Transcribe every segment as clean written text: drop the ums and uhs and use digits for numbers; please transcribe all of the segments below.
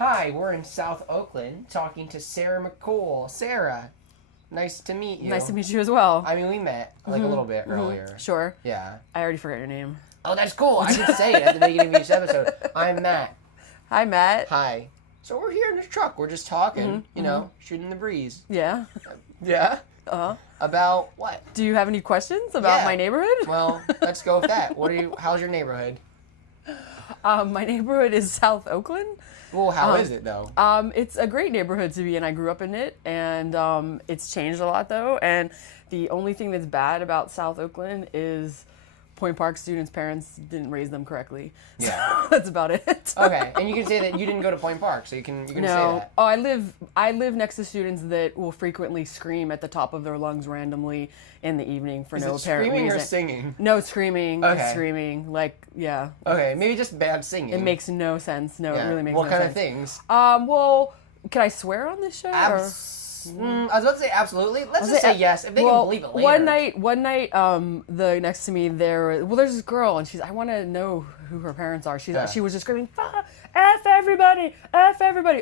Hi, we're in South Oakland talking to Sara McCool. Sara, nice to meet you. Nice to meet you as well. I mean, we met like a little bit earlier. Sure. Yeah. I already forgot your name. Oh, that's cool. I should say it at the beginning of each episode. I'm Matt. Hi, Matt. Hi. So we're here in this truck. We're just talking, you know, shooting the breeze. Yeah. Yeah? Uh-huh. About what? Do you have any questions about my neighborhood? Well, let's go with that. How's your neighborhood? My neighborhood is South Oakland. Well, how is it, though? It's a great neighborhood to be in. I grew up in it, and it's changed a lot, though. And the only thing that's bad about South Oakland is Point Park students' parents didn't raise them correctly. Yeah. So that's about it. Okay, and you can say that you didn't go to Point Park, so you can say that. Oh, I live next to students that will frequently scream at the top of their lungs randomly in the evening for no apparent reason. Screaming or singing? No, screaming. Okay. It's screaming. Like, yeah. Okay, maybe just bad singing. It makes no sense. No, it really makes no sense. What kind of things? Well, can I swear on this show? I was about to say absolutely. Let's just say yes. If they can believe it later. One night, the next to me there's this girl, and I want to know who her parents are. She was just screaming, F everybody,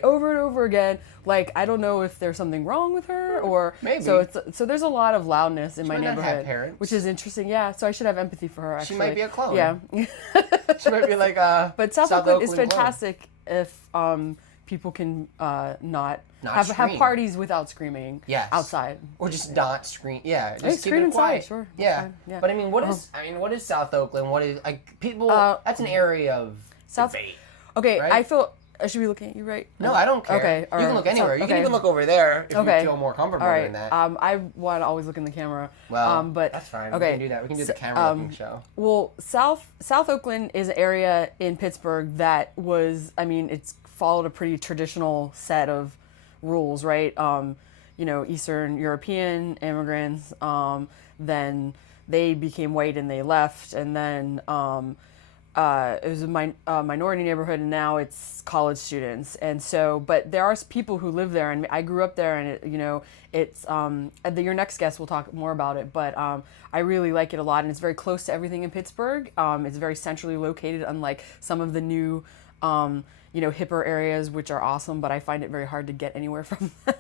over and over again. Like, I don't know if there's something wrong with her or maybe. So there's a lot of loudness in my neighborhood, not have parents. which is interesting. Yeah, so I should have empathy for her. Actually, She might be a clone. Yeah, she might be like But South Oakland is clone. fantastic if people can not have scream. parties without screaming. Yes. Outside. Or just not scream. Yeah, just keep scream it quiet. inside, sure. Yeah. Fine. Yeah. But I mean, what is South Oakland? What is like people? That's an area of debate. Okay, right? I feel. I should be looking at you, right? No, I don't care. Okay, you can look anywhere. You can okay. even look over there if you feel more comfortable doing that. I want to always look in the camera. Well, but that's fine. Okay. We can do that. We can do the camera looking show. Well, South Oakland is an area in Pittsburgh that was. I mean, it's followed a pretty traditional set of rules, right? Eastern European immigrants. Then they became white and they left, and then. It was a minority neighborhood, and now it's college students. And so, but there are people who live there, and I grew up there, and it's your next guest will talk more about it, but I really like it a lot, and it's very close to everything in Pittsburgh. It's very centrally located, unlike some of the new, hipper areas, which are awesome, but I find it very hard to get anywhere from them.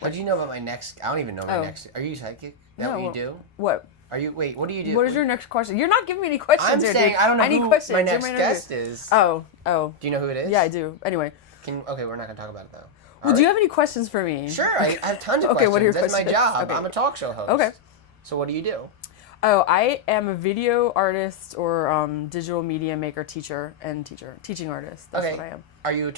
What do you know about my next? I don't even know my next. Are you psychic? Is that what you do? What? Wait, what do you do? What is your next question? You're not giving me any questions. I'm here, saying dude. I don't know need who questions. my next guest is. Oh. Do you know who it is? Yeah, I do. Anyway. Okay, we're not going to talk about it though. Well, do you have any questions for me? Sure, I have tons of questions. Okay, what are your That's questions? my job. Okay. I'm a talk show host. Okay. So what do you do? Oh, I am a video artist or digital media maker, teaching artist. That's what I am. Are you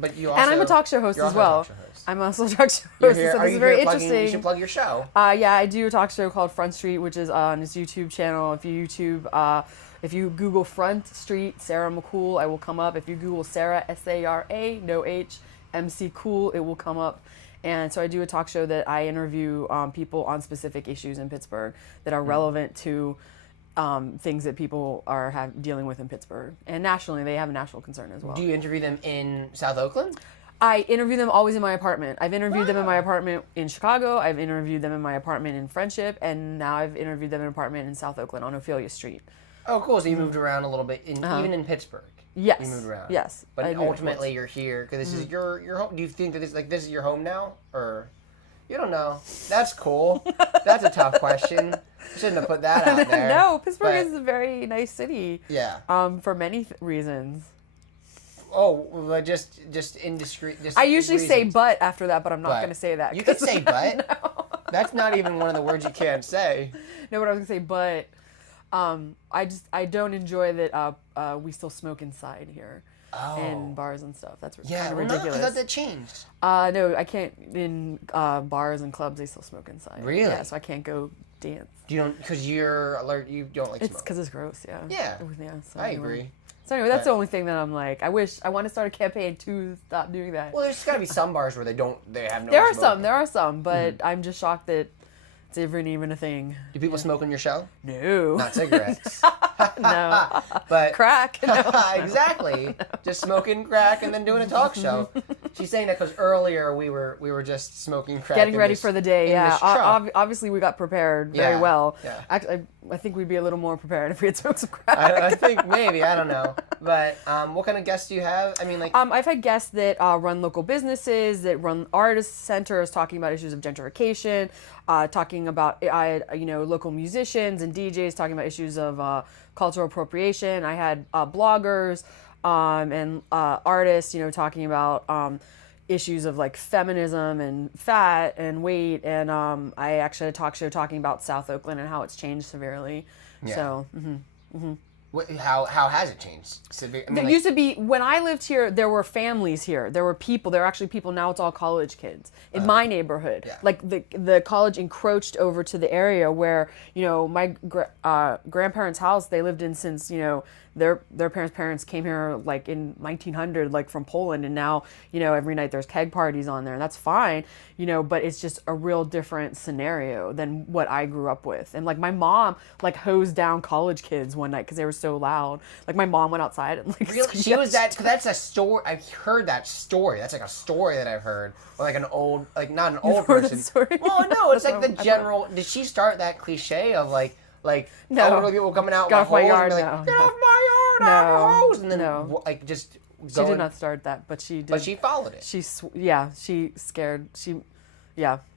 but you also... And I'm a talk show host as well. I'm also a talk show host, so this is very interesting. You should plug your show. Yeah, I do a talk show called Front Street, which is on his YouTube channel. If you Google Front Street, Sara McCool, I will come up. If you Google Sara, Sara, no H, MC Cool, it will come up. And so I do a talk show that I interview people on specific issues in Pittsburgh that are relevant to things that people are dealing with in Pittsburgh. And nationally, they have a national concern as well. Do you interview them in South Oakland? I interview them always in my apartment. I've interviewed them in my apartment in Chicago. I've interviewed them in my apartment in Friendship. And now I've interviewed them in an apartment in South Oakland on Ophelia Street. Oh, cool. So you moved around a little bit, even in Pittsburgh. Yes. You moved around. Yes. But ultimately, you're here because this is your home. Do you think that this is your home now, or you don't know? That's cool. That's a tough question. Shouldn't have put that out there. No, Pittsburgh is a very nice city. Yeah. For many reasons. Oh, but just indiscreet. I usually say "but" after that, but I'm not going to say that. You can say "but." No. That's not even one of the words you can't say. No, but I was going to say "but." I don't enjoy that we still smoke inside here. In bars and stuff. That's kind of ridiculous. I thought that changed. No, I can't. In bars and clubs, they still smoke inside. Really? Yeah, so I can't go dance. Because you're alert. You don't like smoke. It's because it's gross. Yeah. Yeah. So I agree. So anyway, that's the only thing that I'm like. I want to start a campaign to stop doing that. Well, there's got to be some bars where they have no. There are some, but I'm just shocked that it's even a thing. Do people smoke on your show? No. Not cigarettes. No. But crack. No. Exactly. No. Just smoking crack and then doing a talk show. She's saying that because earlier we were just smoking crack. Getting ready for the day. Yeah. Obviously, we got prepared very well. Yeah. Actually, I think we'd be a little more prepared if we had smoked some crack. I think maybe, I don't know. But what kind of guests do you have? I mean, like... I've had guests that run local businesses, that run artist centers, talking about issues of gentrification, talking about local musicians and DJs, talking about issues of cultural appropriation. I had bloggers and artists, talking about issues of like feminism and fat and weight. And I actually had a talk show talking about South Oakland and how it's changed severely. Yeah. So, How has it changed? There used to be, when I lived here, there were families here. There were people. There were actually people. Now it's all college kids in my neighborhood. Yeah. Like the college encroached over to the area where, my grandparents' house they lived in since, their parents came here like in 1900, like from Poland. And now, every night there's keg parties on there, and that's fine, but it's just a real different scenario than what I grew up with. And like my mom like hosed down college kids one night because they were so loud. Like my mom went outside and like... Really? She was that... Cause that's a story... I've heard that story. That's like a story that I've heard. Or like an old... Like not an old person. Story? Well, no, it's like the general... Did she start that cliche of like no. elderly people coming out with off my yard, and be like, get off my yard, I have a hose! And then like just... She did not start that, but she did. But she followed it. She scared...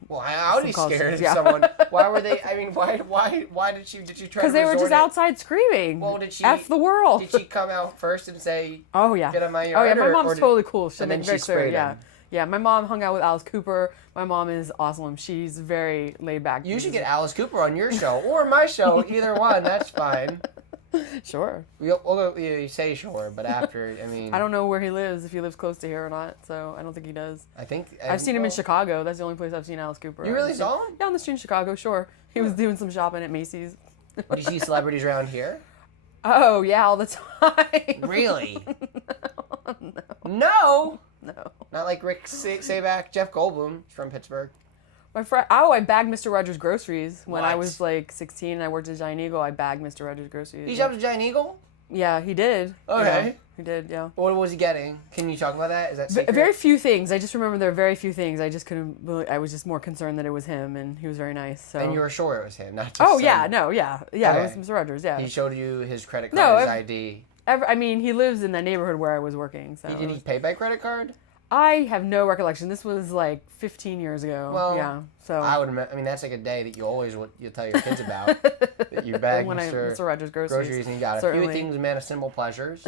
Well, I would be scared if someone... Why were they... I mean, why did she try to Because they were just outside screaming. Well, did she... F the world. Did she come out first and say... Oh, yeah. Get on my yard? Oh, yeah, my mom's totally cool. And then she sprayed him. Yeah, my mom hung out with Alice Cooper. My mom is awesome. She's very laid back. You should get Alice Cooper on your show or my show. Either one, that's fine. Sure. You say sure, but after, I mean... I don't know where he lives, if he lives close to here or not, so I don't think he does. I've seen him in Chicago. That's the only place I've seen Alice Cooper. You really saw him? Yeah, on the street in Chicago, sure. He was doing some shopping at Macy's. Do you see celebrities around here? Oh, yeah, all the time. Really? No. No? No. Not like Rick Sabak, Jeff Goldblum from Pittsburgh. My friend, I bagged Mr. Rogers' groceries when I was like 16 and I worked at Giant Eagle. I bagged Mr. Rogers' groceries. He jumped at Giant Eagle? Yeah, he did. Okay. Yeah, he did, yeah. What was he getting? Can you talk about that? Is that secret? Very few things. I just remember there were very few things. I just couldn't really, I was just more concerned that it was him, and he was very nice. So. And you were sure it was him, not just yeah, okay. It was Mr. Rogers, yeah. He showed you his credit card, his ID. He lives in the neighborhood where I was working. So. Did he pay by credit card? I have no recollection. This was like 15 years ago. Well, yeah. So that's like a day that you tell your kids about. That you bagged Mr. Rogers' groceries. And he got Certainly. a few things, man of simple pleasures,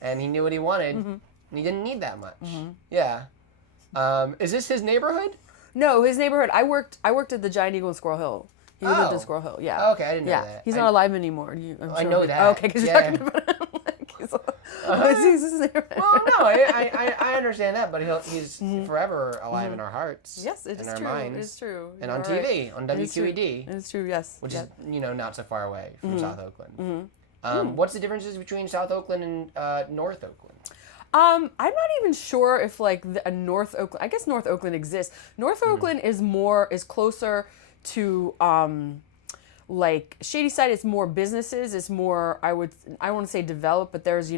and he knew what he wanted, and he didn't need that much. Mm-hmm. Yeah. Is this his neighborhood? No, his neighborhood. I worked at the Giant Eagle in Squirrel Hill. He lived in Squirrel Hill. Yeah. Oh, okay, I didn't know that. He's not alive anymore. I know that. Okay, because you're talking about him. Well, no, I understand that, but he's forever alive in our hearts. Yes, it is our true. minds. It is true. And on TV, on WQED. It is true, yes. Which is, not so far away from South Oakland. What's the differences between South Oakland and North Oakland? I'm not even sure if like a North Oakland. I guess North Oakland exists. North Oakland is closer to like Shady Side. It's more businesses. It's more I want to say developed, but there's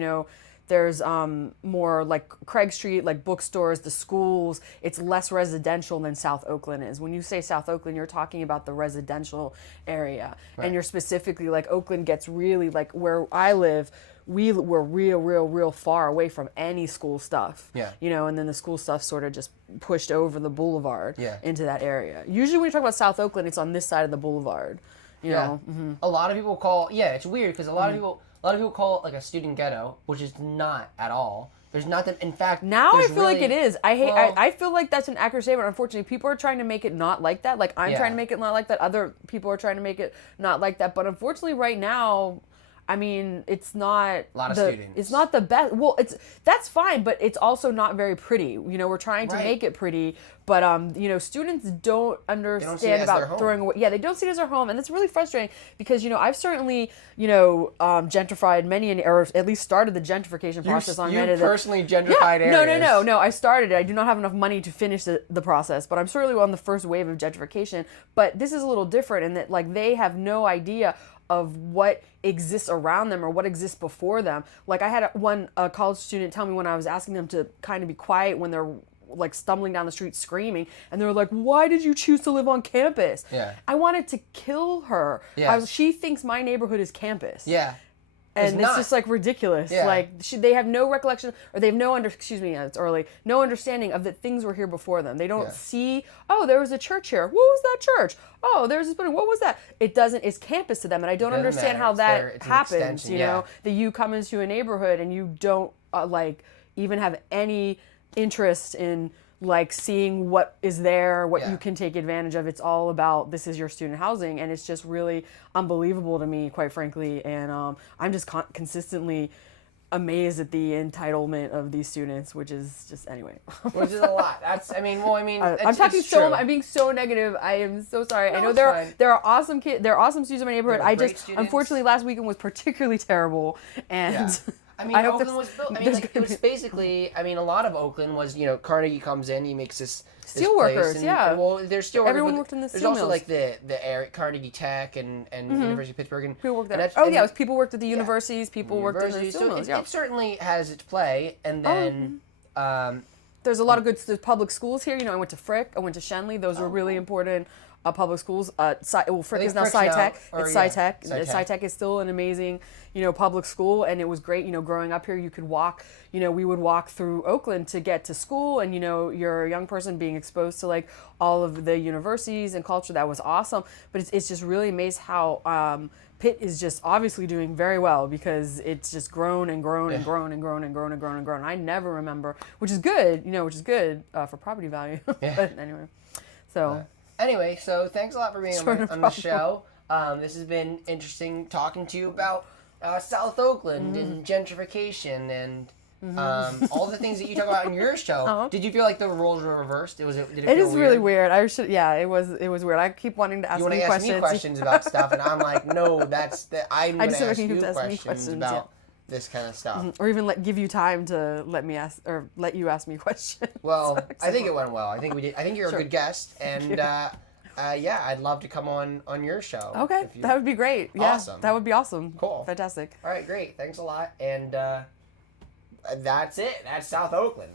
more like Craig Street, like bookstores, the schools. It's less residential than South Oakland is. When you say South Oakland, you're talking about the residential area, right. And you're specifically like Oakland gets really like where I live. We're real far away from any school stuff. Yeah. And then the school stuff sort of just pushed over the boulevard into that area. Usually when you talk about South Oakland, it's on this side of the boulevard. You know. Mm-hmm. A lot of people call it's weird because a lot of people call it like a student ghetto, which is not at all. There's nothing. In fact, now I feel like it is. I feel like that's an accurate statement. Unfortunately, people are trying to make it not like that. Like I'm trying to make it not like that. Other people are trying to make it not like that. But unfortunately, right now. I mean, it's not a lot of students. It's not the best. Well, that's fine, but it's also not very pretty. We're trying to make it pretty, but students don't understand about throwing away. Yeah, they don't see it as their home, and it's really frustrating because I've certainly gentrified many, or at least started the gentrification process on many. You personally gentrified areas. No. I started it. I do not have enough money to finish the process, but I'm certainly on the first wave of gentrification. But this is a little different in that like they have no idea of what exists around them or what exists before them. Like I had a college student tell me when I was asking them to kind of be quiet when they're like stumbling down the street screaming, and they were like, "Why did you choose to live on campus?" Yeah. I wanted to kill her. Yes. She thinks my neighborhood is campus. Yeah. And it's just like ridiculous. Yeah. Like they have no recollection, or they have no it's early, no understanding of that things were here before them. They don't see, oh, there was a church here. What was that church? Oh, there's this building. What was that? It doesn't. It's campus to them, and I don't understand how that happens. You know, that you come into a neighborhood and you don't like even have any interest in like seeing what is there, what you can take advantage of. It's all about, this is your student housing, and it's just really unbelievable to me, quite frankly. And I'm just consistently amazed at the entitlement of these students, which is just, anyway. Which is a lot. I'm being so negative. I am so sorry. No, I know there are awesome kids, there are awesome students in my neighborhood. Unfortunately, last weekend was particularly terrible, and I mean, Oakland was built. I mean, like, it was basically. I mean, a lot of Oakland was. You know, Carnegie comes in, he makes this steelworkers. And, well, there's steelworkers. Everyone worked in the steel mills. There's also like the area, Carnegie Tech and University of Pittsburgh, and people worked there. People worked at the universities. People worked in the steel mills. It certainly has its play, and then. There's a lot of good public schools here. You know, I went to Frick. I went to Shenley. Those were really important. Public schools. Frick is now SciTech. It's SciTech. SciTech is still an amazing, public school, and it was great. Growing up here, you could walk. We would walk through Oakland to get to school, and you're a young person being exposed to like all of the universities and culture. That was awesome. But it's just really amazed how Pitt is just obviously doing very well, because it's just grown and grown and grown and grown and grown and grown and grown. I never remember, which is good. Which is good for property value. But anyway, so. Anyway, so thanks a lot for being on the show. This has been interesting talking to you about South Oakland and gentrification and all the things that you talk about in your show. Did you feel like the roles were reversed? Did it feel is really weird. It was weird. I keep wanting to ask you questions. You want to ask me questions about stuff, and I'm like, no, I'm going to ask you questions about this kind of stuff. Or even give you time to let you ask me questions. Well, I think it went well. I think we did. I think you're a good guest, and I'd love to come on your show. Okay, that would be great. Yeah, awesome. That would be awesome. Cool. Fantastic. All right, great. Thanks a lot. And that's it. That's South Oakland.